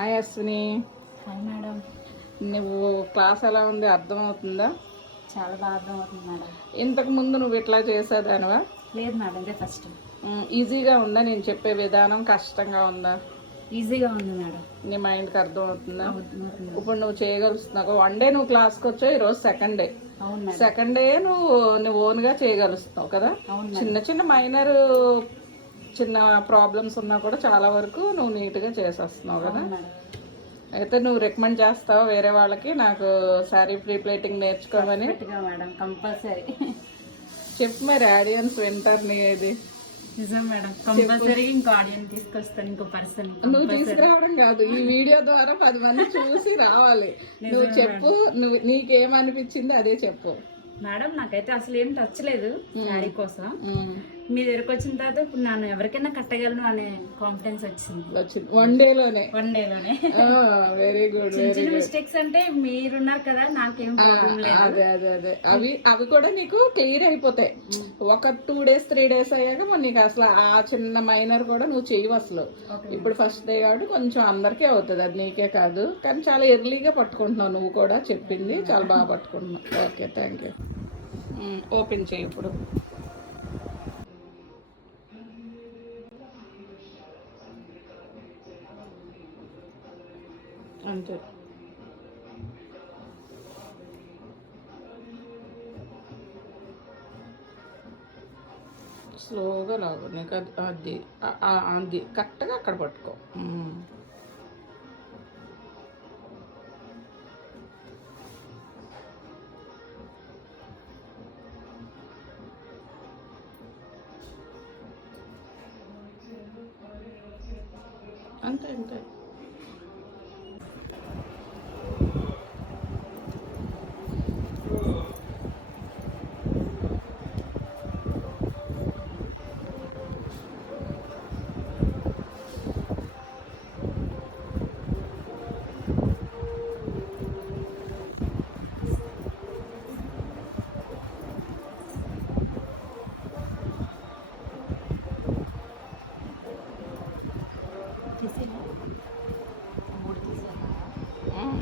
Hi Ashwini. Hi madam. నువ్వు class ఎలా ఉంది, అర్థమవుతుందా? చాలా బాగా అర్థమవుతుంది మేడం. ఇంతకు ముందు నువ్వు ఇట్లా చేసేదానివా? లేదు మేడం, ఇదే ఫస్ట్. ఈజీగా ఉందా నేను చెప్పే విధానం, కష్టంగా ఉందా? ఈజీగా ఉంది మేడం. నీ మైండ్కి అర్థమవుతుందా? అవుతుంది. ఇప్పుడు నువ్వు చేయగలుగుతున్నావు. 1 డే నువ్వు క్లాస్కి వచ్చావు, ఈరోజు సెకండ్ డే. అవును మేడం. సెకండ్ డే నువ్వు ఓన్గా చేయగలుగుతున్నావు కదా. అవును. చిన్న చిన్న చిన్న ప్రాబ్లమ్స్ ఉన్నా కూడా చాలా వరకు నువ్వు నీట్గా చేసేస్తున్నావు కదా. అయితే నువ్వు రికమెండ్ చేస్తావు వేరే వాళ్ళకి నాకు శారీ ప్రీ ప్లేటింగ్ నేర్చుకోమని? మేడం కంపల్సరీ చెప్పు, మరి ఆడియన్స్ వింటారు నీ ఏది. నిజం మేడం, కంపల్సరీ ఇంకో ఆడియన్స్ తీసుకొస్తాను, ఇంకో పర్సన్. నువ్వు తీసుకురావడం కాదు, ఈ వీడియో ద్వారా 10 మంది చూసి రావాలి. నువ్వు చెప్పు, నీకేమనిపించింది అదే చెప్పు మేడం. నాకైతే అసలు ఏం టచ్ లేదు శారీ కోసం. మీ దగ్గరకు వచ్చిన తర్వాత ఇప్పుడు నేను ఎవరికైనా కట్టగలను అనే కాన్ఫిడెన్స్ వచ్చింది. 1 డేలోనే. Very good. చిన్న మిస్టేక్స్ అంటే మీరున్నారు కదా, నాకేం ప్రాబ్లం లేదు. అదే అవి కూడా నీకు క్లియర్ అయిపోతాయి. ఒక 2 days 3 days అయ్యాక నీకు అసలు ఆ చిన్న మైనర్ కూడా నువ్వు చెయ్యవు అసలు. ఇప్పుడు ఫస్ట్ డే కాబట్టి కొంచెం అందరికీ అవుతుంది, అది నీకే కాదు. కానీ చాలా ఎర్లీగా పట్టుకుంటున్నావు నువ్వు కూడా, చెప్పింది చాలా బాగా పట్టుకుంటున్నావు. Okay, thank you. ఓపెన్ చేయి ఇప్పుడు. అంతే. స్లోగా లాగు, నీకు అది అది కరెక్ట్గా అక్కడ పట్టుకో. అంతే అంతే.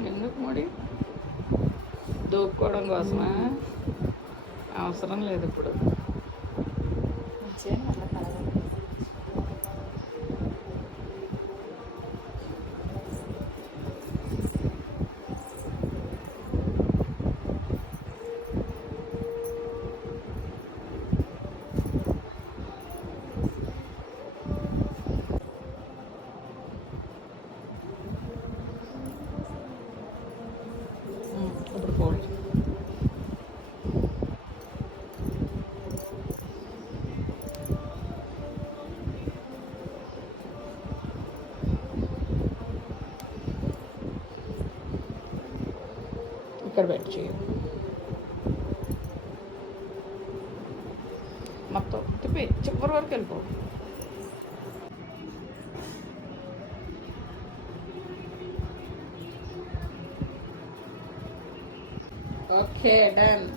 ఎందుకు ముడి దూక్కోవడం కోసమా? అవసరం లేదు ఇప్పుడు. ఇప్పుడు ఫోల్డ్ ఇక్కడ పెట్టి చేయి. మొత్తం తిప్పి చివరి వరకు వెళ్ళిపో. Okay, done.